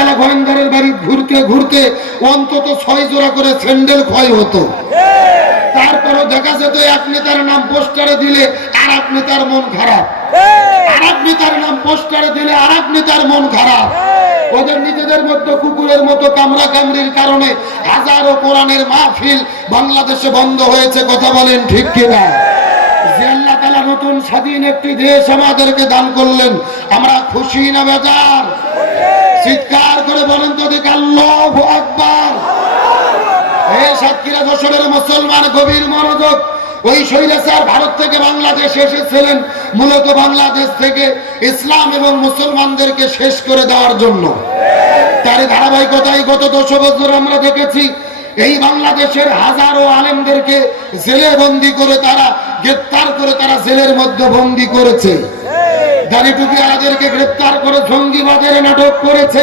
রাতেরবেলা গোয়েন্দারের বাড়ি ঘুরতে ঘুরতে অন্তত 6 জোড়া করে স্যান্ডেল ক্ষয় হতো। তারপরও দেখা যেত এক নেতার নাম পোস্টারে দিলে আর এক নেতার মন খারাপ, আর এক নেতার নাম পোস্টারে দিলে আর এক নেতার মন খারাপ। ওদের নিজেদের মধ্যে কুকুরের মতো কামড়া কামড়ির কারণে হাজারো কোরআনের মাহফিল বাংলাদেশে বন্ধ হয়েছে। কথা বলেন ঠিক কিনা? যে আল্লাহ তাআলা নতুন স্বাধীন একটি দেশ আমাদেরকে দান করলেন, আমরা খুশি না বেজার? চিৎকার করে বলেন তো দেখি আল্লাহু আকবার। এই সাতক্ষীরা যশোরের মুসলমান গভীর মনোযোগ। ওই স্বৈরাচার ভারত থেকে বাংলাদেশে এসেছিলেন মূলত বাংলাদেশ থেকে ইসলাম এবং মুসলমানদেরকে শেষ করে দেওয়ার জন্য। তার ধারাবাহিকতায় গত 10 বছর আমরা দেখেছি এই বাংলাদেশের হাজারো আলেমদেরকে জেলে বন্দী করে, তারা গ্রেফতার করে, তারা জেলের মধ্যে বন্দী করেছে। দাড়িটুকিয়াদেরকে গ্রেফতার করে জঙ্গিবাদের নাটক করেছে।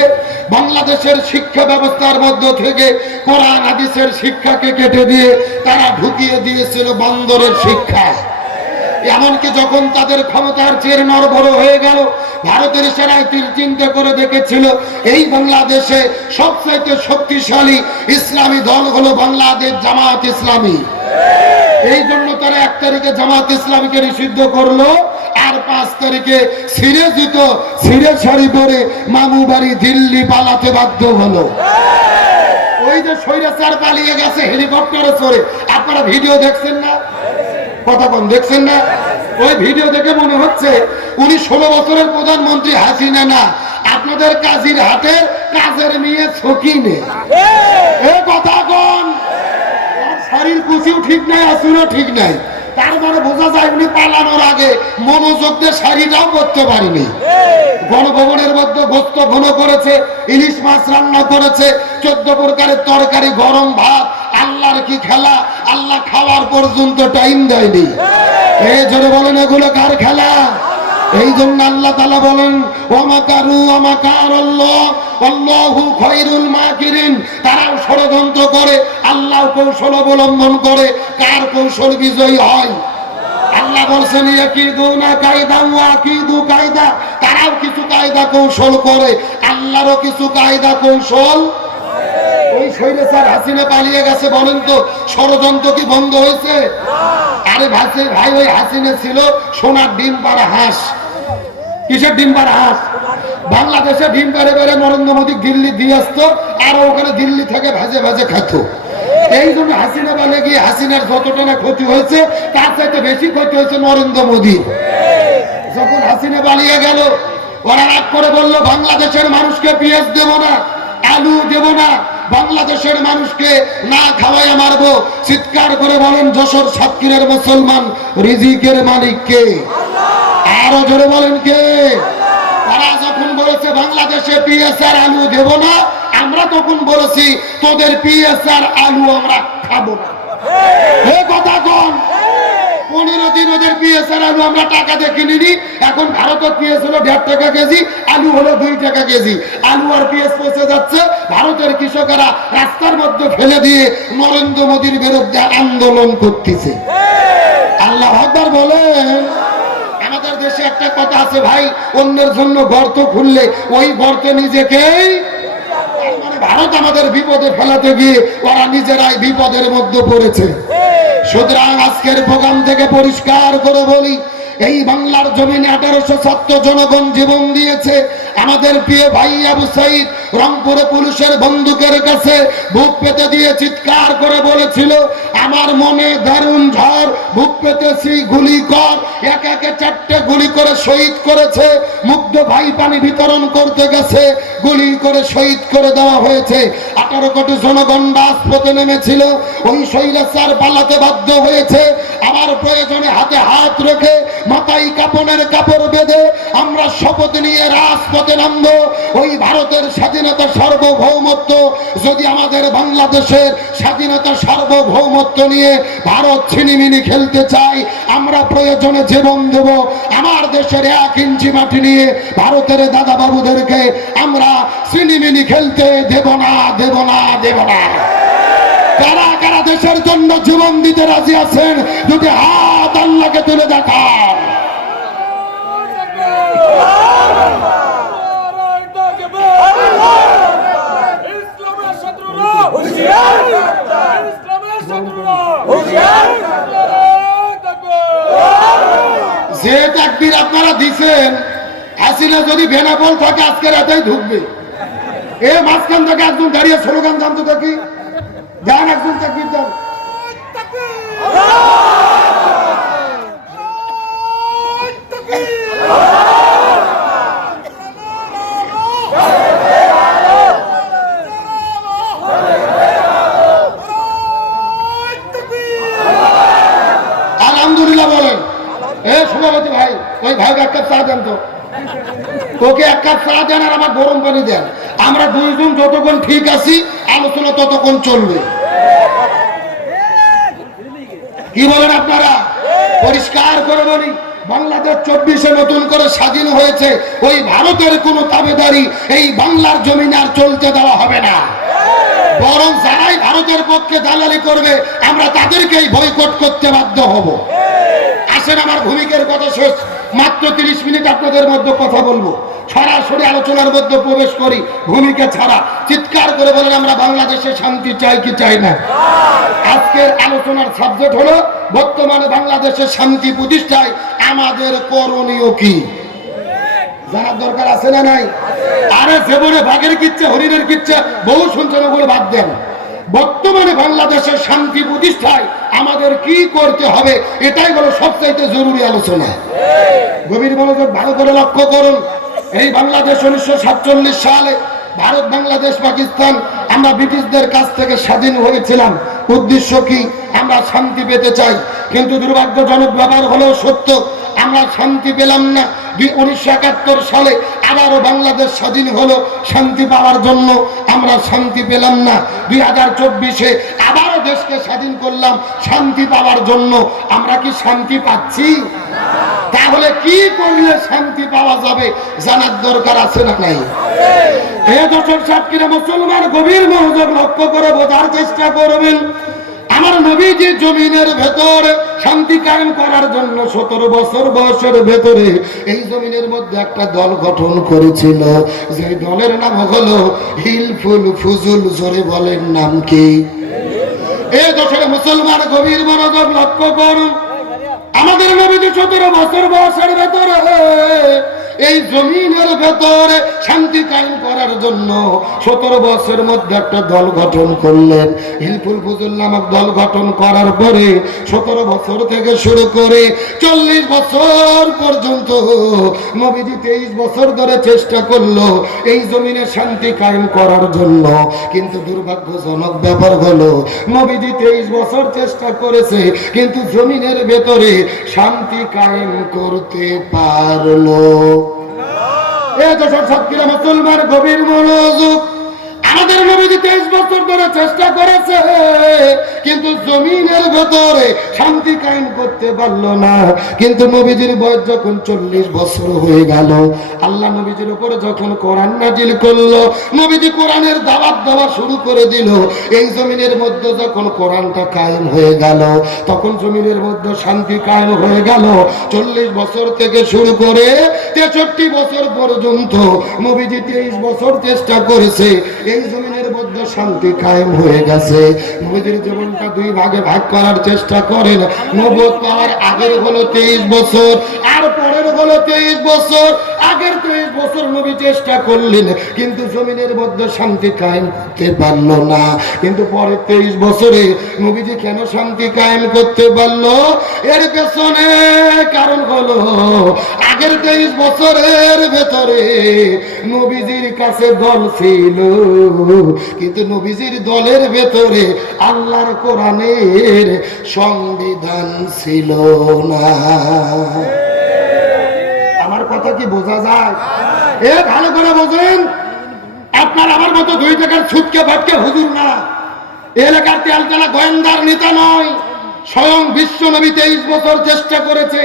বাংলাদেশের শিক্ষা ব্যবস্থার মধ্য থেকে কোরআন হাদিসের শিক্ষাকে কেটে দিয়ে তারা ঢুকিয়ে দিয়েছিল বন্দরের শিক্ষা। এমনকি যখন তাদের ক্ষমতার চেয়ে নড়বড় হয়ে গেল, ভারতের সেনায় চিন্তা করে দেখেছিল এই বাংলাদেশে সবচাইতে শক্তিশালী ইসলামী দল হলো বাংলাদেশ জামাত ইসলামী। এই জন্য তারা 1 তারিখে জামাত ইসলামীকে নিষিদ্ধ করলো, আর 5 তারিখে ছিঁড়ে জুতো ছিঁড়ে শাড়ি পরে মামু বাড়ি দিল্লি পালাতে বাধ্য হলো। ওই যে স্বৈরাচার পালিয়ে গেছে হেলিকপ্টারে চড়ে, আপনারা ভিডিও দেখছেন না? কথা কম দেখছেন না? ওই ভিডিও দেখে মনে হচ্ছে উনি 16 বছরের প্রধানমন্ত্রী হাসিনা না, আপনাদের কাজীর হাটের কাজের মেয়ে ছকিনে। কথা কন, শাড়ির কুচিও ঠিক নাই, আসুনও ঠিক নাই। তার মানে বোঝা যায় উনি পালানোর আগে মনোযোগ দিয়ে শাড়িটাও করতে পারেনি। গণভবনের মধ্যে গোস্ত ঘন করেছে, ইলিশ মাছ রান্না করেছে, 14 প্রকারের তরকারি, গরম ভাত। আল্লাহর কি খেলা! আল্লাহ খাওয়ার পর্যন্ত টাইম দেয়নি। এই জোরে বলেন এগুলো কার খেলা? এই জন্য আল্লাহ তাআলা বলেন ওয়ামাকারু ওয়ামাকারাল্লাহ আল্লাহু খায়রুল মাকিরিন। তারাও ষড়যন্ত্র করে, আল্লাহ কৌশল অবলম্বন করে। কার কৌশল বিজয়ী হয়? আল্লাহ বলছেন ইয়াকিদুনা কায়দা ওয়া আকিদু কায়দা। তারাও কিছু কায়দা কৌশল করে, আল্লাহরও কিছু কায়দা কৌশল। ওই স্বৈরাচার হাসিনা পালিয়ে গেছে, বলেন তো ষড়যন্ত্র কি বন্ধ হয়েছে? আরে ভাই ওই হাসিনা ছিল সোনার ডিম পাড়া হাঁস। কিসের ডিম পাড়া হাঁস? বাংলাদেশে ডিম পাড়ে বেড়ে নরেন্দ্র মোদী দিল্লি দিয়ে আসতো, আর ওখানে দিল্লি থেকে ভাজে ভাজে খেত। এই জন্য হাসিনা বলে গিয়ে হাসিনার যতটা না ক্ষতি হয়েছে তার চাইতে বেশি ক্ষতি হয়েছে নরেন্দ্র মোদী। যখন হাসিনা পালিয়ে গেল, ওরা রাগ করে বললো বাংলাদেশের মানুষকে পেঁয়াজ দেব না, আলু দেব না, বাংলাদেশের মানুষকে না খাওয়াইয়া মারবো। চিৎকার করে বলেন যশোর সাতক্ষীরার মুসলমান, রিজিকের মালিক কে? আরো জোরে বলেন কে? তারা যখন বলেছে বাংলাদেশে পেঁয়াজ আর আলু দেব না, আমরা তখন বলেছি তোদের পেঁয়াজ আর আলু আমরা খাবো না। এ কথা কোন? 15 দিন ওদের পেঁয়াজ আর আলু আমরা টাকা দিয়ে কিনিনি। এখন ভারতের পেঁয়াজ হলো 1.5 টাকা কেজি, আলু হলো 2 টাকা কেজি। আলু আর পেঁয়াজ পচে যাচ্ছে, ভারতের কৃষকেরা রাস্তার মধ্যে ফেলে দিয়ে নরেন্দ্র মোদীর বিরুদ্ধে আন্দোলন করতেছে। আল্লাহু আকবার বলেন। আমাদের দেশে একটা কথা আছে ভাই, অন্যের জন্য গর্ত খুললে ওই গর্তে নিজেকেই, মানে ভারত আমাদের বিপদে ফেলাতে গিয়ে ওরা নিজেরাই বিপদের মধ্যে পড়েছে। সুতরাং আজকের প্রোগ্রাম থেকে পরিষ্কার করে বলি, এই বাংলার জমিনে 1807 জনগণ জীবন দিয়েছে। আমাদের প্রিয় ভাই আবু সাইদ রংপুরে পুলিশের বন্দুকের কাছে বুক পেতে দিয়ে চিৎকার করে বলেছিল, আমার মনে দারুণ ঝড়, বুক পেতেছি গুলি কর। একে একে 4টে গুলি করে শহীদ করেছে। মুগ্ধ ভাই পানি বিতরণ করতে গেছে, গুলি করে শহীদ করে দেওয়া হয়েছে। 18 কোটি জনগণ রাজপথে নেমেছিল, ওই স্বৈরাচার পালাতে বাধ্য হয়েছে। আবার প্রয়োজনে হাতে হাত রেখে মাথায় কাপনের কাপড় বেঁধে আমরা শপথ নিয়ে রাজপথে নামবো। ওই ভারতের স্বাধীনতা সার্বভৌমত্ব যদি আমাদের বাংলাদেশের স্বাধীনতা সার্বভৌমত্ব নিয়ে ভারত ছিনিমিনি খেলতে চায়, আমরা প্রয়োজনে জীবন দেব। আমার দেশের 1 ইঞ্চি মাটি নিয়ে ভারতের দাদা বাবুদেরকে আমরা ছিনিমিনি খেলতে দেব না, দেব না, দেব না। কারা কারা দেশের জন্য জীবন দিতে রাজি আছেন? দুটি হাত আল্লাহকে তুলে দেখান। তাকবীর আপনারা দিছেন, হাসিনা যদি বেনাপোল থাকে আজকে রাতেই ঢুকবে। এ মাঝখান থেকে একজন দাঁড়িয়ে স্লোগান জানতো দেখি, যান একজন তাকবীর দেন। আলহামদুলিল্লাহ বলেন। এ সভাপতি ভাই, ওই ভাইকে এক কাপ চা দেন তো, ওকে এক কাপ চা দেন আর আমার গরম পানি দেন। আমরা দুইজন যতক্ষণ ঠিক আছি আলোচনা ততক্ষণ চলবে। কি বলেন আপনারা? পরিষ্কার করে বলি, বাংলাদেশ 24-এ নতুন করে স্বাধীন হয়েছে, ওই ভারতের কোন তাবেদারি এই বাংলার জমিনে আর চলতে দেওয়া হবে না। বরং যারাই ভারতের পক্ষে দালালি করবে আমরা তাদেরকেই বয়কট করতে বাধ্য হব। আসেন আমার ভূমিকার কথা শেষ, মাত্র 30 মিনিট আপনাদের মধ্যে কথা বলবো, সরাসরি আলোচনার মধ্যে প্রবেশ করি ভূমিকা ছাড়া। চিৎকার করে বলেন আমরা বাংলাদেশে শান্তি চাই কি চাই না? আজকের আলোচনার সাবজেক্ট হলো বর্তমানে বাংলাদেশে শান্তি প্রতিষ্ঠায় আমাদের করণীয় কি। জানার দরকার আছে না নাই? আরে জীবনে বাঘের কিচ্ছা হরিণের কিচ্ছা বহু শুনছেন, ওগুলো বাদ দেন। বর্তমানে বাংলাদেশের শান্তি প্রতিষ্ঠায় আমাদের কি করতে হবে, এটাই হলো সবচাইতে জরুরি আলোচনা। গভীর মনোযোগ ভালো করে লক্ষ্য করুন। এই বাংলাদেশ 1947 সালে ভারত, বাংলাদেশ, পাকিস্তান আমরা ব্রিটিশদের কাছ থেকে স্বাধীন হয়েছিলাম। উদ্দেশ্য কি? আমরা শান্তি পেতে চাই। কিন্তু দুর্ভাগ্যজনক ব্যাপার হলেও সত্য, আমরা শান্তি পেলাম না। 1971 সালে আবারও বাংলাদেশ স্বাধীন হলো, শান্তি পাওয়ার জন্য আমরা শান্তি পেলাম না। 2024-এ আবারও দেশকে স্বাধীন করলাম শান্তি পাওয়ার জন্য। আমরা কি শান্তি পাচ্ছি? তাহলে কি করলে শান্তি পাওয়া যাবে জানার দরকার আছে না নাই? এ দর্শক সাক্ষীরা মুসলমান গভীর মনোযোগ লক্ষ্য করে বোঝার চেষ্টা করবেন। আমার নবীজি জমিনের ভেতরে শান্তি কায়েম করার জন্য 17 বছর বয়সের ভেতরে এই জমিনের মধ্যে একটা দল গঠন করেছিল, যে দলের নাম হলো হিলফুল ফুজুল। জোরে বলেন নাম কি? এ দর্শক মুসলমান গভীর মনোযোগ লক্ষ্য করুন। আমাদের নবীজি 17 বছর বয়সের ভেতরে এই জমিনের ভেতরে শান্তি কায়েম করার জন্য 17 বছরের মধ্যে একটা দল গঠন করলেন। হিলফুল ফুজুল নামক দল গঠন করার পরে 17 বছর থেকে শুরু করে 40 বছর পর্যন্ত নবীজি 23 বছর ধরে চেষ্টা করলো এই জমিনে শান্তি কায়েম করার জন্য। কিন্তু দুর্ভাগ্যজনক ব্যাপার হলো নবীজি 23 বছর চেষ্টা করেছে, কিন্তু জমিনের ভেতরে শান্তি কায়েম করতে পারলো। মুসলমান গভীর মনোযোগ, আমাদের নবীজি 23 বছর ধরে চেষ্টা করেছে, কিন্তু জমিনের ভেতরে শান্তি কায়েম করতে পারলো না। কিন্তু নবীজির বয়স যখন 40 বছর হয়ে গেল, আল্লাহ নবীজির উপরে যখন কোরআন নাজিল করলো, নবীজি কোরআনের দাওয়াত দেওয়া শুরু করে দিল। এই জমিনের মধ্যে যখন কোরআনটা কায়েম হয়ে গেল, তখন জমিনের মধ্যে শান্তি কায়েম হয়ে গেল। 40 বছর থেকে শুরু করে 63 বছর পর্যন্ত নবীজি 23 বছর চেষ্টা করেছে, এই জমিনের মধ্যে শান্তি কায়েম হয়ে গেছে। নবীজির জীবনটা দুই ভাগে ভাগ করার চেষ্টা করেন। নবুয়ত পাওয়ার আগের হলো 23 বছর, আর পরের হলো 23 বছর। আগের 23 বছর নবী চেষ্টা করলেন, কিন্তু জমিনের মধ্যে শান্তি কায়েম করতে পারল না। কিন্তু পরের 23 বছরে নবীজি কেন শান্তি কায়েম করতে পারলো? এর পেছনে কারণ হলো আগের 23 বছরের ভেতরে নবীজির কাছে দল ছিল, কিন্তু নবীজির দলের ভেতরে আল্লাহর কোরআনের সংবিধান ছিল না। আমার কথা কি বোঝা যায়? এ ভালো করে বোঝেন। আপনার আমার মতো 2 টাকার ছুটকে ফাটকে হুজুর না, এলাকার তেলতেলা গোয়েন্দার নেতা নয়। স্বয়ং বিশ্ব নবী 23 বছর চেষ্টা করেছে,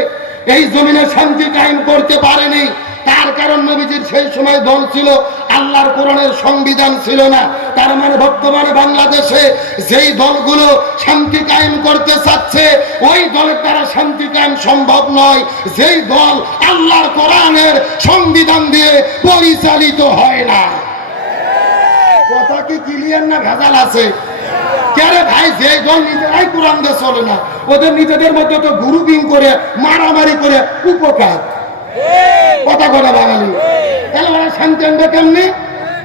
এই জমিনে শান্তি কায়েম করতে পারেনি। তার কারণ নবীজির সেই সময় দল ছিল, আল্লাহর কোরআনের সংবিধান ছিল না। তার মানে বর্তমানে বাংলাদেশে যেই দলগুলো শান্তি কায়েম করতে চাচ্ছে, ওই দলের দ্বারা শান্তি কায়েম সম্ভব নয়, যেই দল আল্লাহর কোরআনের সংবিধান দিয়ে পরিচালিত হয় না। কথা কি ক্লিয়ার না ভেজাল আছে? কেরে ভাই, যে দল নিজেরাই কোরআন দিয়ে চলে না, ওদের নিজেদের মধ্যে তো গ্রুপিং করে মারামারি করে উপকার। কথা করে বাঙালি। তাহলে ওরা শান্তি আনবে কেমনি?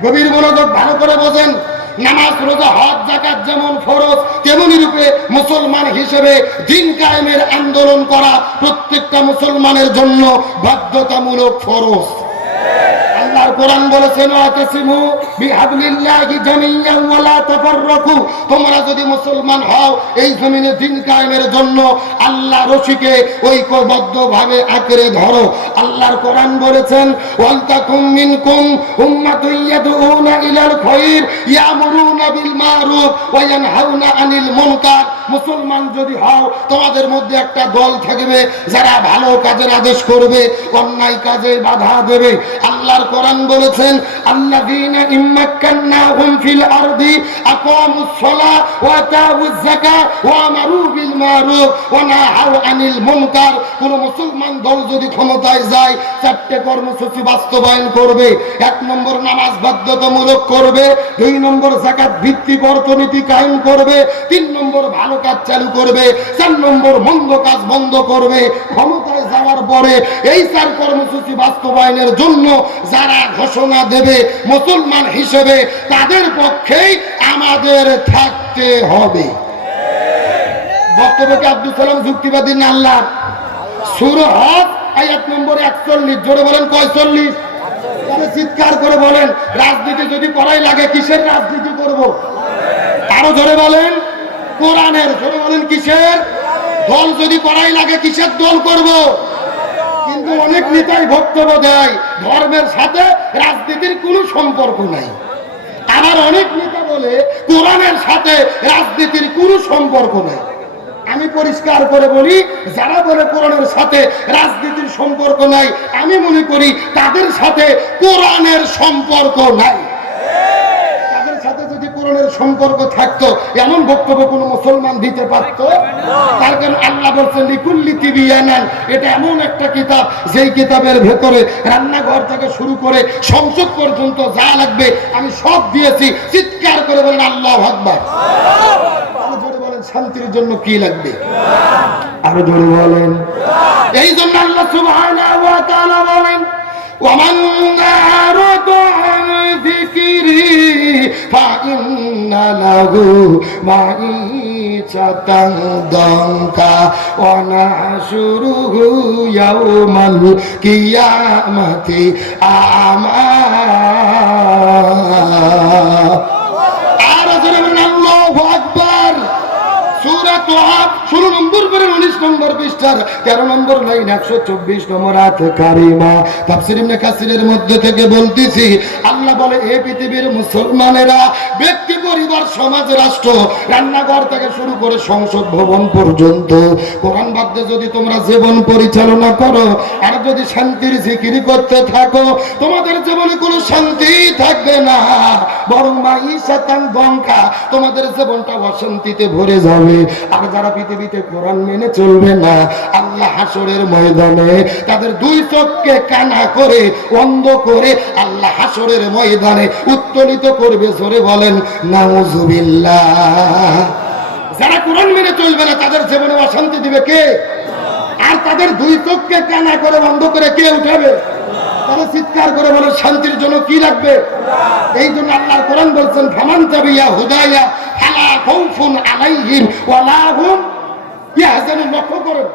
গভীর মনোযোগ ভালো করে বোঝেন। নামাজ, রোজা, হজ, যাকাত যেমন ফরজ, তেমনি রূপে মুসলমান হিসেবে দিন কায়েমের আন্দোলন করা প্রত্যেকটা মুসলমানের জন্য বাধ্যতামূলক ফরজ। আল্লাহর কোরআন বলেছেন, ওয়াতাসিমু বিহাবলিল্লাহি জামিআন ওয়া লা তাফাররাকু, তোমরা যদি মুসলমান হও এই জমিনে দিন কায়েমের জন্য আল্লাহ রশিকে ঐক্যবদ্ধভাবে আঁকড়ে ধরো। আল্লাহর কোরআন বলেছেন, ওয়ালতাকুম মিনকুম উম্মাতুন ইয়াদউনা ইলাল খায়র ইয়ামুরুনা বিল মারুফ ওয়া ইয়ানহাউনা আনিল মুনকার, মুসলমান যদি হও তোমাদের মধ্যে একটা দল থাকবে যারা ভালো কাজের আদেশ করবে, অন্যায় কাজে বাধা দেবে। আল্লাহর কোরআন বলেছেন, আল্লাযীনা ইম্মাক্কান্নাহুম ফিল আরদি আকামুস সালাহ ওয়া আতাউয যাকাত ওয়া আমারু বিল মারুফ ওয়া নাহাউ আনিল মুনকার। কোন মুসলমান দল যদি ক্ষমতায় যায় চারটি কর্মসূচি বাস্তবায়ন করবে। 1 নম্বর নামাজ বাধ্যতামূলক করবে, 2 নম্বর যাকাত ভিত্তিক অর্থনীতি কায়েম করবে, 3 নম্বর ভালো কাজ চালু করবে, 4 নম্বর মন্দ কাজ বন্ধ করবে। ক্ষমতায় যাওয়ার পরে এই 4 কর্মসূচি বাস্তবায়নের জন্য যারা ঘোষণা দেবে মুসলমান হিসেবে তাদের পক্ষেই আমাদের থাকতে হবে। বক্তব্যকে আব্দুল সালাম যুক্তিবাদী না আল্লাহ? সূরা হজ আয়াত নম্বর 41, জোরে বলেন 45? তাহলে চিৎকার করে বলেন, রাজনীতি যদি করাই লাগে কিসের রাজনীতি করব? আরো জোরে বলেন, কোরআনের। জোরে বলেন কিসের? দল যদি করাই লাগে কিসের দল করব? কিন্তু অনেক নেতাই বক্তব্য দেয় ধর্মের সাথে রাজনীতির কোনো সম্পর্ক নাই। আবার অনেক নেতা বলে কোরআনের সাথে রাজনীতির কোনো সম্পর্ক নাই। আমি পরিষ্কার করে বলি, যারা বলে কোরআনের সাথে রাজনীতির সম্পর্ক নাই, আমি মনে করি তাদের সাথে কোরআনের সম্পর্ক নাই। তাদের সাথে যদি কোরআনের সম্পর্ক থাকতো এমন বক্তব্য কোন মুসলমান দিতে পারতো? তার কারণ আল্লাহ বলছেন লিকুল্লি তিবিয়ানান, এটা এমন একটা কিতাব যেই কিতাবের ভেতরে রান্নাঘর থেকে শুরু করে সংসদ পর্যন্ত যা লাগবে আমি সব দিয়েছি। চিৎকার করে বলেন আল্লাহু আকবার। শান্তির জন্য কি লাগবে? আরো জোরে বলেন। এই জন্য আল্লাহ সুবহানাহু ওয়া তাআলা বলেন, ওয়ামান আরাদা আন যিকরি ফাইন্না লাহু মাঈশাতান দানকা ওয়া নাহশুরুহু ইয়াওমাল কিয়ামাতি আমা। আর জোরে বলেন আল্লাহু আকবার। সূরা তাহা 16 নম্বর করে 19 নম্বর পৃষ্ঠার 13 নম্বর লাইন 124 নম্বর আয়াত কারিমা। তাফসীর ইবনে কাসিরের মধ্যে থেকে বলতেছি, আল্লাহ বলে, এই পৃথিবীর মুসলমানেরা ব্যক্তি, পরিবার, সমাজ, রাষ্ট্র, রান্নাঘর থেকে শুরু করে সংসদ ভবন পর্যন্ত কোরআন বাধ্যে যদি তোমরা জীবন পরিচালনা করো আর যদি শান্তির জিকির করতে থাকো, তোমাদের জীবনে কোনো শান্তি থাকবে না, বরং মাঈশাতান দঙ্কা, তোমাদের জীবনটা অশান্তিতে ভরে যাবে। আর যারা পৃথিবীতে কোরআন মেনে চলবে না, আল্লাহ হাসরের ময়দানে তাদের 2 চোখকে কানা করে অন্ধ করে আল্লাহ হাসরের ময়দানে উত্তোলিত করবে। জোরে বলেন নাউজুবিল্লাহ। যারা কোরআন মেনে চলবে না তাদের জীবনে অশান্তি দিবে কে? আর তাদের 2 চোখকে কানা করে বন্ধ করে কে উঠাবে? তারা চিৎকার করে বলে শান্তির জন্য কি লাগবে? এই জন্য আল্লাহ কোরআন বলছেন, ফামান তাবিয়া হুদায়া ফালা খাউফুন আলাইহিম ওয়া লা হুম ইয়াহজানুন। লক্ষ্য করুন,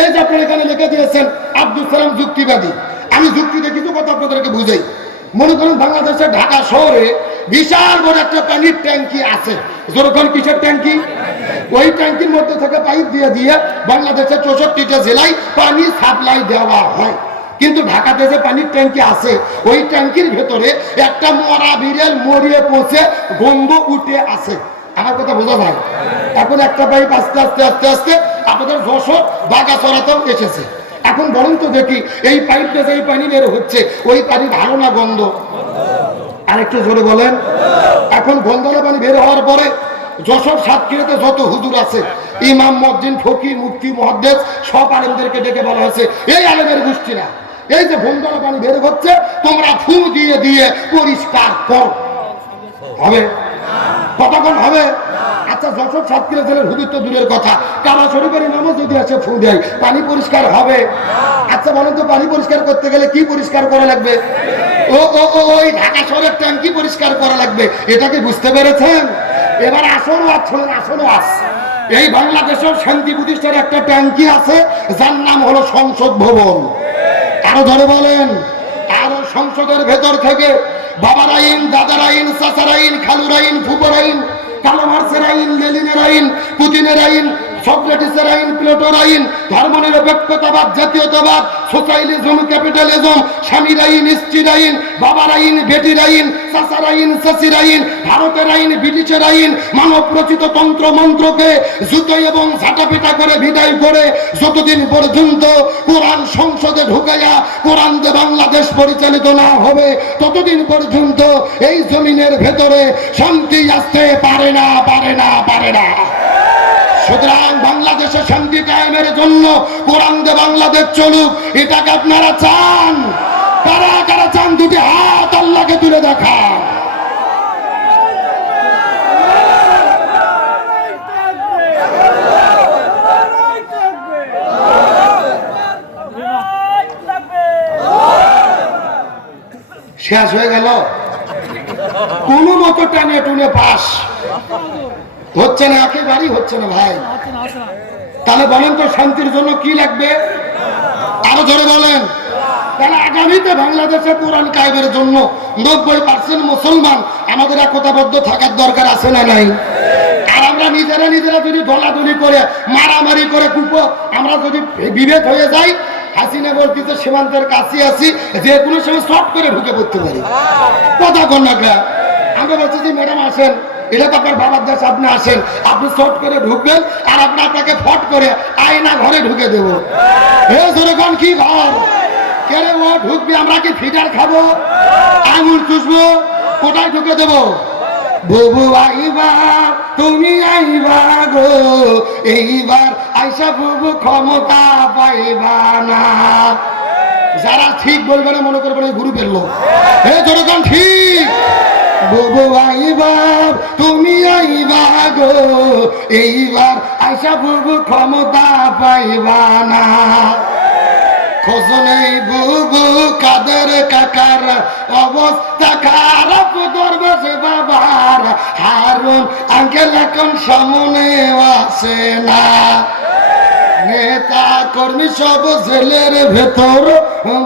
এই যে আপনারা এখানে লিখে দিয়েছেন আব্দুল সালাম যুক্তিবাদী। আমি যুক্তিতে কিছু কথা আপনাদেরকে বুঝাই। মনে করুন বাংলাদেশের ঢাকা শহরে বিশাল বড় একটা পানির ট্যাঙ্কি আছে। যেরকম কিসের ট্যাঙ্কি? ওই ট্যাঙ্কির মধ্যে থেকে পাইপ দিয়ে দিয়ে বাংলাদেশের 64টা জেলায় পানি সাপ্লাই দেওয়া হয়। কিন্তু ঢাকাতে যে পানির ট্যাঙ্কি আছে ওই ট্যাঙ্কির ভেতরে একটা মরা বিড়াল মরিয়ে পচে গন্ধ উঠে আছে। আমার কথা বোঝা যায়? এখন একটা পাইপ আস্তে আস্তে আস্তে আস্তে আপনাদের যশোর বাগাছড়াতেও এসেছে। এখন বলুন তো দেখি, এই পাইপটা যে পানি বের হচ্ছে ওই পানি ভালো না গন্ধ? আরেকটু জোরে বলেন। এখন গন্ধলা পানি বের হওয়ার পরে যশোর সাতক্ষীরাতে যত হুজুর আছে, ইমাম, মুয়াজ্জিন, ফকিহ, মুফতি, মুহাদ্দিস, সব আলেমদেরকে ডেকে বলা হয়েছে, এই আলেমের গোষ্ঠীরা এই যে গন্ধলা পানি বের হচ্ছে তোমরা ফু দিয়ে দিয়ে পরিষ্কার করো। হবে? কতক্ষণ হবে? আর আচ্ছা যশোর সাতক্ষীরা জেলার হুজুর তো দূরের কথা, কাবা শরীফের ইমামও যদি আসে ফু দেয়, পানি পরিষ্কার হবে? আচ্ছা বলেন তো, পানি পরিষ্কার করতে গেলে কি পরিষ্কার করা লাগবে? ওই ঢাকা শহরের ট্যাঙ্কি পরিষ্কার করা লাগবে। এটা কি বুঝতে পেরেছেন? এবার আসল ওয়াজ শোনেন, আসল ওয়াজ। এই বাংলাদেশের শান্তি প্রতিষ্ঠার একটা ট্যাঙ্কি আছে, যার নাম হলো সংসদ ভবন। আরো ধরে বলেন। আর সংসদের ভেতর থেকে বাবার আইন, দাদার আইন, চাচার আইন, খালুর আইন, ফুপর আইন, কালো মার্ক্সের আইন, লেনিনের আইন, পুতিনের আইন, সক্রেটিসের আইন, প্লেটোর আইন, ধর্মনিরপেক্ষতাবাদ, জাতীয়তাবাদ, সোশ্যালিজম, ক্যাপিটালিজম, স্বামীর আইন, স্ত্রীর আইন, বাবার আইন, বেটির আইন, চাচার আইন, চাচির আইন, ভারতের আইন, ব্রিটিশের আইন, মানব রচিত তন্ত্র মন্ত্রকে জুতো এবং ঝাঁটাপিটা করে বিদায় করে যতদিন পর্যন্ত কোরআন সংসদে ঢুকাইয়া কোরআন দিয়ে বাংলাদেশ পরিচালিত না হবে, ততদিন পর্যন্ত এই জমিনের ভেতরে শান্তি আসতে পারে না, পারে না, পারে না। সুতরাং বাংলাদেশে শান্তি কায়েমের জন্য কোরআন দিয়ে বাংলাদেশ চলুক, এটাকে আপনারা চান? কারা কারা চান? দুটি হাত আল্লাহকে তুলে দেখান। শেষ হয়ে গেল? কোন মতো টানে টুনে পাস হচ্ছে না, একেবারেই হচ্ছে না ভাই। তাহলে বলেন তো শান্তির জন্য কি লাগবে? আরো জোরে বলেন। তাহলে আগামীতে বাংলাদেশে কোরআন কায়েমের জন্য 90% মুসলমান আমাদের একতাবদ্ধ থাকার দরকার আছে না নাই? আর আমরা নিজেরা যদি দলাদলি করে মারামারি করে কুপো, আমরা যদি বিভেদ হয়ে যাই, হাসিনা বলতেছে সীমান্তের কাছে আছি, যে কোনো সময় শর্ট করে ঢুকে পড়তে পারি। কথা কন্যা আমরা বলছি যে ম্যাডাম আসেন, এটা তো আপনার বাবার দেশ, আপনি আসেন, আপনি শর্ট করে ঢুকবেন আর আমরা আপনাকে ফট করে আয়না ঘরে ঢুকে দেবো। যেরকম কি ঘর কেড়ে ও ঢুকবে, আমরা কি ফিটার খাবো, আঙুল চুষবো, কোথায় ঢুকে দেবো? বুবু আইবা তুমি আইবা গো, এইবার আইসা বুবু ক্ষমতা পাইবা না। যারা ঠিক বলবে না মনে করবে না গুরু ফেললো। যেরকম ঠিক বুবু আইবা তুমি আইবা গো, এইবার আইসা বুবু ক্ষমতা পাইবা না। খোঁজ নেই বুবু কাদের কাকার, অবস্থা খারাপ দরবেশে বাবার, হারুন আঙ্কেল এখন সামনে আসে না। নেতা কর্মী সব জেলের ভেতর,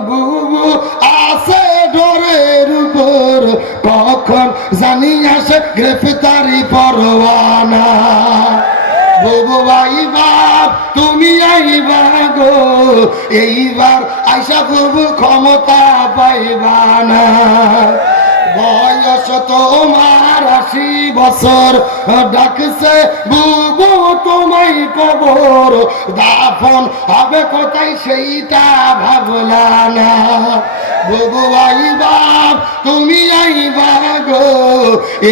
বুবু আছে ডোরের উপর, কখন জানি আসে গ্রেফতারি পরোয়ানা। বুবু আইবা তুমি আইবা গো, এইবার আইসা বুবু ক্ষমতা পাইবা না। বয়স তোমার 80 বছর, ডাকছে বুবু তোমায় কবর, দাফন হবে কোথায় সেইটা ভাবলা না। বুবু আইবা তুমি আইবা গো,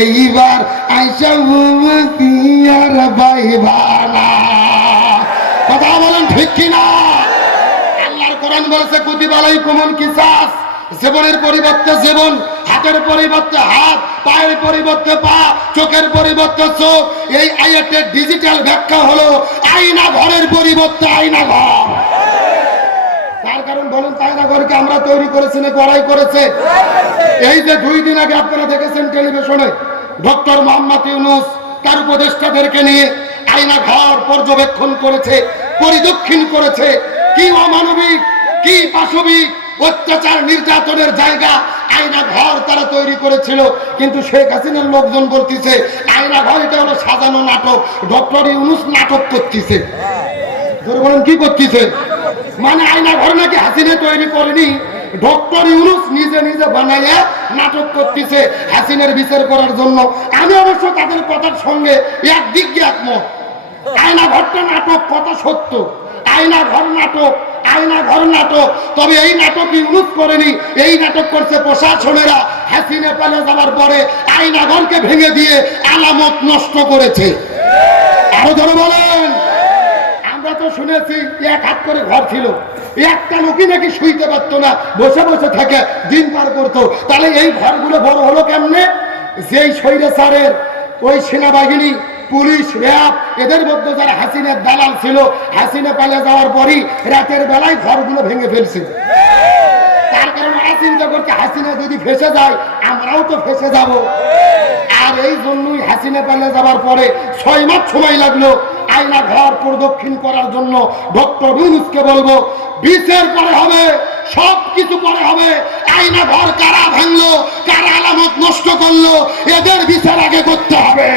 এইবার আইসা বুবু কি আর পাইবা না। কথা বলেন ঠিক কিনা? আল্লাহর কোরআন বলেছে কুতিবা আলাইকুমুল কিসাস, জীবনের পরিবর্তে জীবন, হাতের পরিবর্তে হাত, পায়ের পরিবর্তে পা, চোখের পরিবর্তে চোখ। এই আয়াতের ডিজিটাল ব্যাখ্যা হলো আয়না ঘরের পরিবর্তে আয়না ঘর। তার কারণ বলেন, আয়না ঘরকে আমরা তৈরি করেছি না করাই করেছে? এই যে 2 দিন আগে আপনারা দেখেছেন টেলিভিশনে ডক্টর মোহাম্মদ ইউনূস তার উপদেষ্টাদেরকে নিয়ে আয়না ঘর পর্যবেক্ষণ করেছে, পরিদক্ষিণ করেছে। কি অমানবিক, কি পাশবিক অত্যাচার নির্যাতনের জায়গা আয়না ঘর তারা তৈরি করেছিল। কিন্তু শেখ হাসিনার লোকজন বলতেছে আয়না ঘর এটা হলো সাজানো নাটক, ডক্টর ইউনূস নাটক করতেছে। বলেন কি করতেছে? মানে আয়না ঘর নাকি হাসিনা তৈরি করেনি, ডক্টর ইউনূস নিজে নিজে বানাইয়া নাটক করতেছে হাসিনার বিচার করার জন্য। আমি অবশ্য তাদের কথার সঙ্গে একদিক দিয়ে একমত। আয়না ঘরটা নাটক, কথা সত্য, আয়না ঘর নাটক, আয়না ঘর নাটক। তবে এই নাটক ইউনূস করেনি, এই নাটক করছে প্রশাসনেরা। হাসিনা পালে যাওয়ার পরে আয়না ঘরকে ভেঙে দিয়ে আলামত নষ্ট করেছে। আরো ধরে বলেন। আমরা তো শুনেছি 1 হাত করে ঘর ছিল, একটা লোকই নাকি শুইতে পারতো না, বসে বসে থেকে দিন পার করতো। তাহলে এই ঘরগুলো বড় হলো কেমনে? যেই স্বৈরাচারের ওই সেনাবাহিনী পুলিশ, র্যাব, এদের মধ্যে যারা হাসিনার দালাল ছিল, হাসিনা পালিয়ে যাওয়ার পরই রাতের বেলায় ঘরগুলো ভেঙে ফেলছে। তার কারণ চিন্তা করতে, হাসিনা যদি ফেসে যায় আমরাও তো ফেসে যাব। আর এই জন্যই হাসিনা পালিয়ে যাওয়ার পরে 6 মাস সময় লাগলো আয়না ঘর প্রদক্ষিণ করার জন্য। ডক্টর ইউনূসকে বলবো, বিচার পরে হবে, সবকিছু পরে হবে। আয়না ঘর কারা ভাঙলো, কারা আলামত নষ্ট করলো, এদের বিচার আগে করতে হবে।